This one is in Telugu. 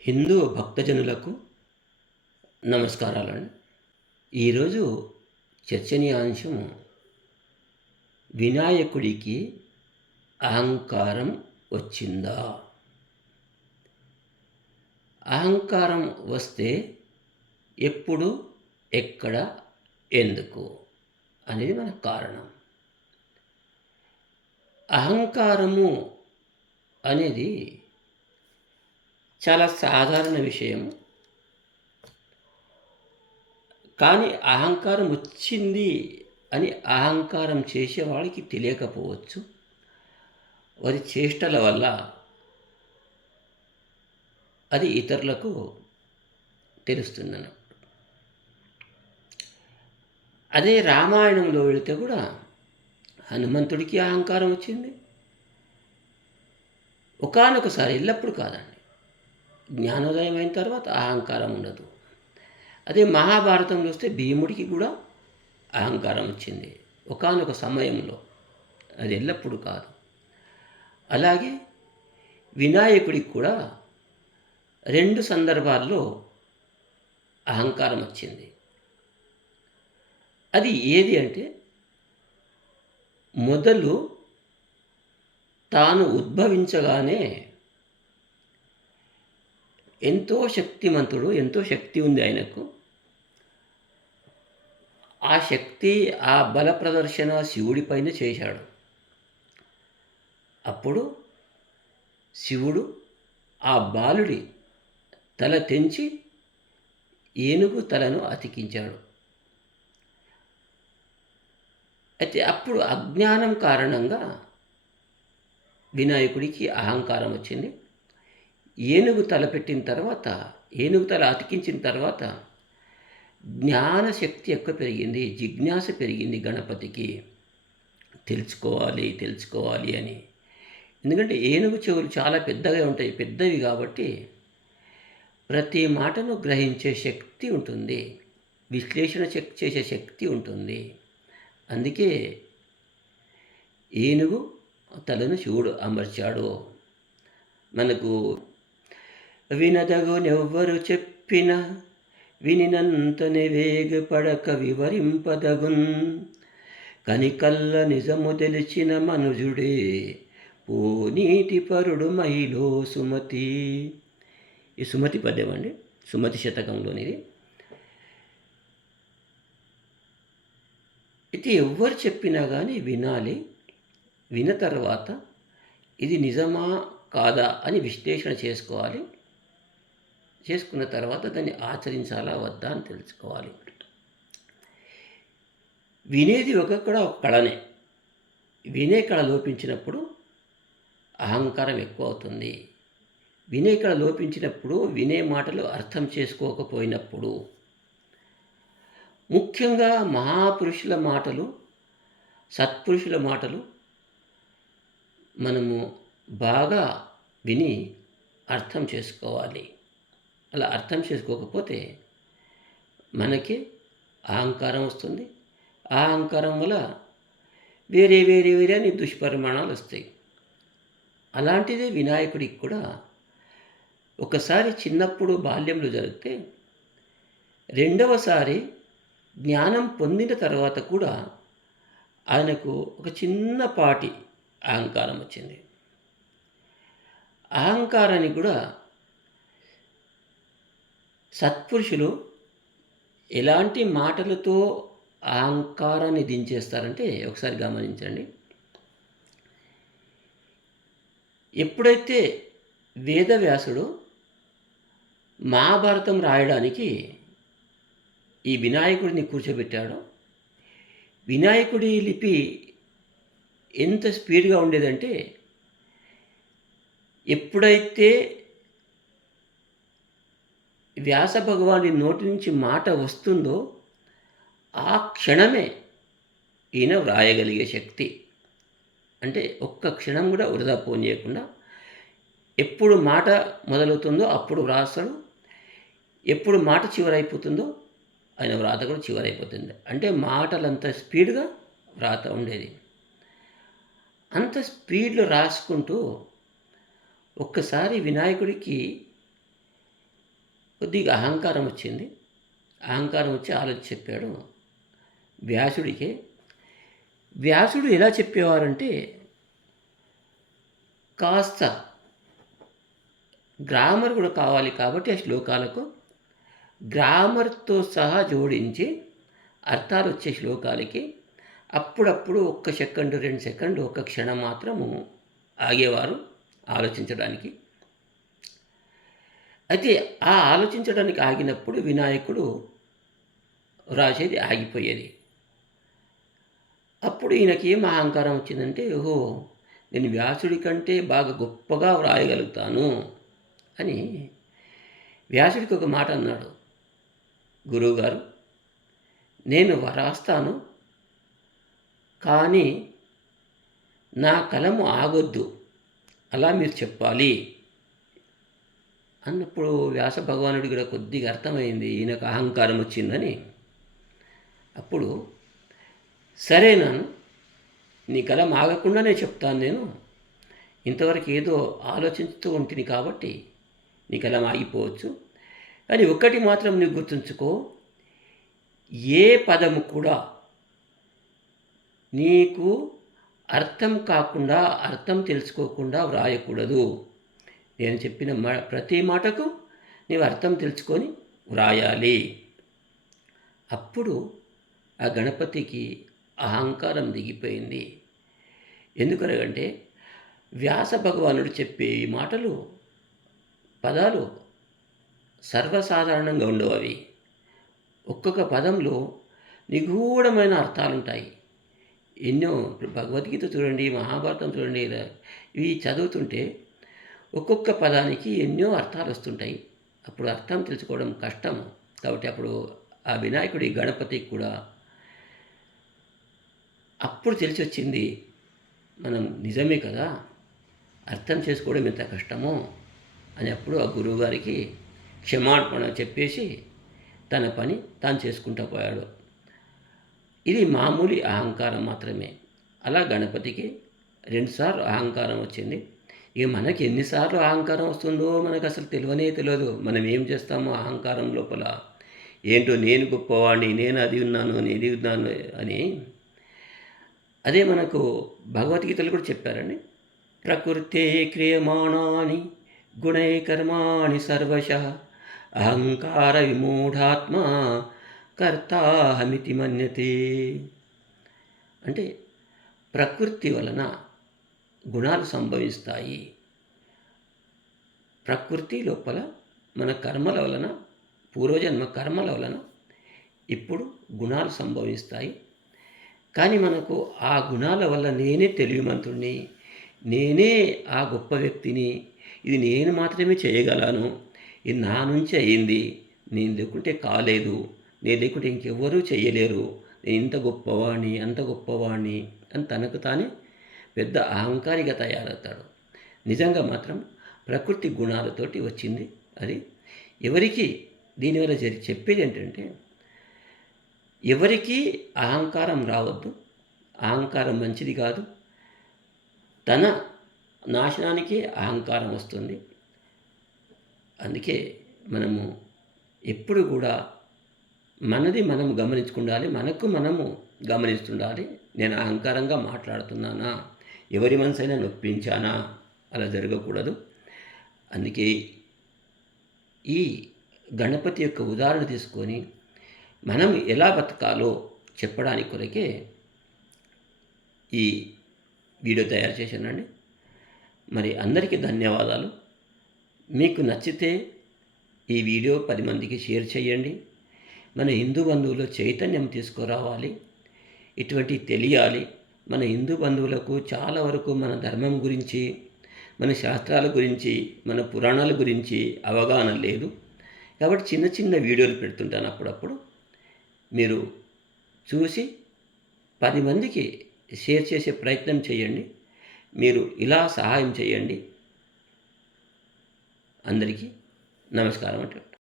హిందూ భక్తజనులకు నమస్కారాలండి. ఈరోజు చర్చనీయాంశం వినాయకుడికి అహంకారం వచ్చిందా? అహంకారం వస్తే ఎప్పుడు ఎక్కడ ఎందుకు అనేది మన కారణం. అహంకారము అనేది చాలా సాధారణ విషయం కానీ అహంకారం వచ్చింది అని అహంకారం చేసేవాడికి తెలియకపోవచ్చు. వారి చేష్టల వల్ల అది ఇతరులకు తెలుస్తుందన్న అదే రామాయణంలో వెళితే కూడా హనుమంతుడికి అహంకారం వచ్చింది. ఒకనొకసారి ఎల్లప్పుడు కాదండి. జ్ఞానోదయం అయిన తర్వాత అహంకారం ఉండదు. అదే మహాభారతంలో వస్తే భీముడికి కూడా అహంకారం వచ్చింది. ఒకనొక సమయంలో. అది ఎల్లప్పుడూ కాదు. అలాగే వినాయకుడికి కూడా రెండు సందర్భాల్లో అహంకారం వచ్చింది. అది ఏది అంటే మొదలు తాను ఉద్భవించగానే ఎంతో శక్తిమంతుడు ఎంతో శక్తి ఉంది ఆయనకు. ఆ శక్తి ఆ బల ప్రదర్శన శివుడి పైన చేశాడు. అప్పుడు శివుడు ఆ బాలుడి తల తెంచి ఏనుగు తలను అతికించాడు. అయితే అప్పుడు అజ్ఞానం కారణంగా వినాయకుడికి అహంకారం వచ్చింది. ఏనుగు తల పెట్టిన తర్వాత ఏనుగు తల అతికించిన తర్వాత జ్ఞానశక్తి ఎక్కువ పెరిగింది? జిజ్ఞాస పెరిగింది గణపతికి. తెలుసుకోవాలి తెలుసుకోవాలి అని. ఎందుకంటే ఏనుగు చెవులు చాలా పెద్దగా ఉంటాయి పెద్దవి కాబట్టి ప్రతి మాటను గ్రహించే శక్తి ఉంటుంది. విశ్లేషణ చెక్ చేసే శక్తి ఉంటుంది. అందుకే ఏనుగు తలను శివుడు అమర్చాడు. మనకు వినదగునెవ్వరు చెప్పిన వినినంతనే వేగపడక వివరింపదగున్. కనికల్ల నిజము తెలిసిన మనుజుడే పోనీటి పరుడు మహిళో సుమతి. ఈ సుమతి పద్యం అండి. సుమతి శతకంలోనిది. ఇది ఎవ్వరు చెప్పినా కానీ వినాలి. విన్న తర్వాత ఇది నిజమా కాదా అని విశ్లేషణ చేసుకోవాలి. చేసుకున్న తర్వాత దాన్ని ఆచరించాలా వద్దా అని తెలుసుకోవాలి. వినేది ఒక కూడా ఒక కళనే. వినే కళ లోపించినప్పుడు అహంకారం ఎక్కువ అవుతుంది వినే కళ లోపించినప్పుడు వినే మాటలు అర్థం చేసుకోకపోయినప్పుడు ముఖ్యంగా మహాపురుషుల మాటలు సత్పురుషుల మాటలు మనము బాగా విని అర్థం చేసుకోవాలి. అలా అర్థం చేసుకోకపోతే మనకి అహంకారం వస్తుంది. ఆ అహంకారం వల్ల వేరే వేరే వేరే అని దుష్పరిమాణాలు వస్తాయి. అలాంటిదే వినాయకుడికి కూడా. ఒకసారి చిన్నప్పుడు బాల్యంలో జరిగితే రెండవసారి జ్ఞానం పొందిన తర్వాత కూడా ఆయనకు ఒక చిన్నపాటి అహంకారం వచ్చింది. అహంకారాన్ని కూడా సత్పురుషులు ఎలాంటి మాటలతో అహంకారాన్ని దించేస్తారంటే ఒకసారి గమనించండి. ఎప్పుడైతే వేదవ్యాసుడు మహాభారతం రాయడానికి ఈ వినాయకుడిని కూర్చోబెట్టాడో వినాయకుడి లిపి ఎంత స్పీడ్గా ఉండేదంటే ఎప్పుడైతే వ్యాస భగవాని నోటి నుంచి మాట వస్తుందో ఆ క్షణమే ఈయన వ్రాయగలిగే శక్తి. అంటే ఒక్క క్షణం కూడా వృధా పోనీయకుండా ఎప్పుడు మాట మొదలవుతుందో అప్పుడు వ్రాస్తాడు. ఎప్పుడు మాట చివరైపోతుందో ఆయన వ్రాత కూడా చివరైపోతుంది. అంటే మాటలంత స్పీడ్గా వ్రాత ఉండేది. అంత స్పీడ్లో రాసుకుంటూ ఒక్కసారి వినాయకుడికి కొద్దిగా అహంకారం వచ్చింది. అహంకారం వచ్చి ఆలోచి చెప్పాడు. వ్యాసుడికి వ్యాసుడు ఎలా చెప్పేవారంటే కాస్త గ్రామర్ కూడా కావాలి కాబట్టి ఆ శ్లోకాలకు గ్రామర్తో సహా జోడించి అర్థాలు వచ్చే శ్లోకాలకి అప్పుడప్పుడు ఒక్క సెకండ్ రెండు సెకండ్ ఒక్క క్షణం మాత్రము ఆగేవారు ఆలోచించడానికి. అయితే ఆ ఆలోచించడానికి ఆగినప్పుడు వినాయకుడు రాసేది ఆగిపోయేది. అప్పుడు ఈయనకి ఏం అహంకారం వచ్చిందంటే ఓహో నేను వ్యాసుడి కంటే బాగా గొప్పగా వ్రాయగలుగుతాను అని వ్యాసుడికి ఒక మాట అన్నాడు. గురువుగారు నేను వ్రాస్తాను కానీ నా కలము ఆగొద్దు. అలా మీరు చెప్పాలి. అన్నప్పుడు వ్యాస భగవానుడికి కూడా కొద్దిగా అర్థమైంది ఈయనకు అహంకారం వచ్చిందని. అప్పుడు సరే నాను నీ కళ ఆగకుండానే చెప్తాను నేను. ఇంతవరకు ఏదో ఆలోచిస్తూ ఉంటుంది కాబట్టి నీ కళ ఆగిపోవచ్చు కానీ ఒక్కటి మాత్రం నీకు గుర్తుంచుకో ఏ పదము కూడా నీకు అర్థం కాకుండా అర్థం తెలుసుకోకుండా వ్రాయకూడదు. నేను చెప్పిన మా ప్రతి మాటకు నీవు అర్థం తెలుసుకొని వ్రాయాలి. అప్పుడు ఆ గణపతికి అహంకారం దిగిపోయింది. ఎందుకనగంటే వ్యాస భగవానుడు చెప్పే ఈ మాటలు పదాలు సర్వసాధారణంగా ఉండవు అవి. ఒక్కొక్క పదంలో నిగూఢమైన అర్థాలు ఉంటాయి ఎన్నో ఇప్పుడు భగవద్గీత చూడండి మహాభారతం చూడండి ఇవి చదువుతుంటే ఒక్కొక్క పదానికి ఎన్నో అర్థాలు వస్తుంటాయి. అప్పుడు అర్థం తెలుసుకోవడం కష్టం కాబట్టి అప్పుడు ఆ వినాయకుడి గణపతికి కూడా అప్పుడు తెలిసి వచ్చింది మనం నిజమే కదా? అర్థం చేసుకోవడం ఎంత కష్టమో? అని అప్పుడు ఆ గురువుగారికి క్షమాపణ చెప్పేసి తన పని తాను చేసుకుంటూ పోయాడు. ఇది మామూలు అహంకారం మాత్రమే. అలా గణపతికి రెండుసార్లు అహంకారం వచ్చింది. ఇక మనకి ఎన్నిసార్లు అహంకారం వస్తుందో మనకు అసలు తెలియనే తెలియదు. మనం ఏం చేస్తామో అహంకారం లోపల. ఏంటో నేను గొప్పవాడిని నేను అది ఉన్నాను నేను ఇది ఉన్నాను అని అదే మనకు భగవద్గీతలు కూడా చెప్పారండి. ప్రకృతే క్రియమాణాని గుణై కర్మాణి సర్వశ అహంకార విమూఢాత్మ కర్తాహమితి మన్యతే. అంటే ప్రకృతి వలన గుణాలు సంభవిస్తాయి. ప్రకృతి లోపల మన కర్మల వలన పూర్వజన్మ కర్మల వలన ఇప్పుడు గుణాలు సంభవిస్తాయి. కానీ మనకు ఆ గుణాల వల్ల నేనే తెలివిమంతుడిని నేనే ఆ గొప్ప వ్యక్తిని ఇది నేను మాత్రమే చేయగలను. ఇది నా నుంచి అయింది. నేను లేకుంటే కాలేదు. నేను లేకుంటే ఇంకెవ్వరూ చేయలేరు. నేను ఇంత గొప్పవాణ్ణి అంత గొప్పవాణ్ణి అని తనకు తానే పెద్ద అహంకారిగా తయారవుతాడు నిజంగా మాత్రం ప్రకృతి గుణాలతోటి వచ్చింది అది. ఎవరికి దీనివల్ల జరి చెప్పేది ఏంటంటే ఎవరికి అహంకారం రావద్దు అహంకారం మంచిది కాదు తన నాశనానికి అహంకారం వస్తుంది. అందుకే మనము ఎప్పుడు కూడా మనది మనం గమనించుకుండాలి మనకు మనము గమనిస్తుండాలి నేను అహంకారంగా మాట్లాడుతున్నానా? ఎవరి మనసైనా నొప్పించానా? అలా జరగకూడదు. అందుకే ఈ గణపతి యొక్క ఉదాహరణ తీసుకొని మనం ఎలా బతకాలో చెప్పడానికి కొరకే ఈ వీడియో తయారు చేశానండి. మరి అందరికీ ధన్యవాదాలు. మీకు నచ్చితే ఈ వీడియో పది మందికి షేర్ చేయండి. మన హిందూ బంధువులు చైతన్యం తీసుకురావాలి. ఇటువంటి తెలియాలి. మన హిందూ బంధువులకు చాలా వరకు మన ధర్మం గురించి మన శాస్త్రాల గురించి మన పురాణాల గురించి అవగాహన లేదు. కాబట్టి చిన్న చిన్న వీడియోలు పెడుతుంటాను అప్పుడప్పుడు. మీరు చూసి పది మందికి షేర్ చేసే ప్రయత్నం చేయండి. మీరు ఇలా సహాయం చేయండి. అందరికీ నమస్కారం అంటే